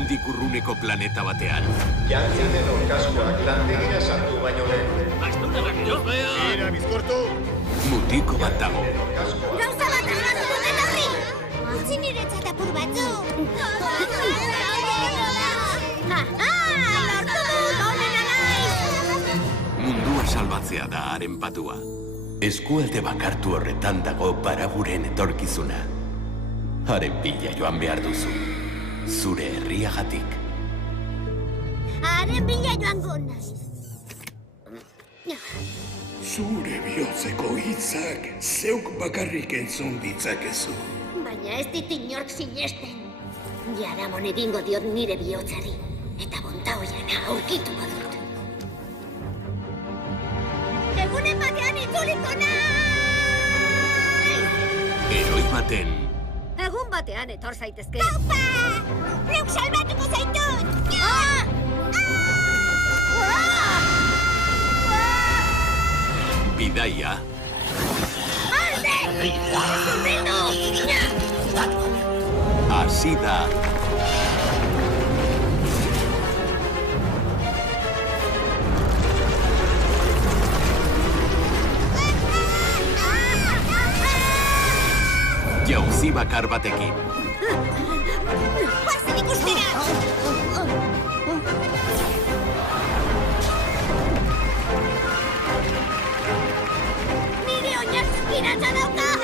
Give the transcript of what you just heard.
hemendik urruneko planeta batean. Jantzien edo kaskoak lantegira sartu baino lehen. Mira, bizkortu! Mutiko bat dago. Gauza bat asmatu dut etorri! Utzi niretzat apur batzuk! Lortu dut, onena naiz! Mundua salbatzea da haren patua. Eskualde bakartu horretan dago Baraburen etorkizuna. Haren bila joan behar duzu. Zure herriagatik. Haren bila joango naiz. Zure bihotzeko hitzak zeuk bakarrik entzun ditzakezu. Baina ez dit inork sinesten. Jaramon egingo diot nire bihotzari. Eta bontaoiana aurkituko dut. Egunen batean itzuliko naiz! Heroi baten Egun batean etor zaitezke. Kaupa! Neuk salbatuko zaitut! bidaia Alde! Zurbildu! hasi da. Jauzi bakar batekin. Guazen ikustera! Nire oinartu kiratza dauka!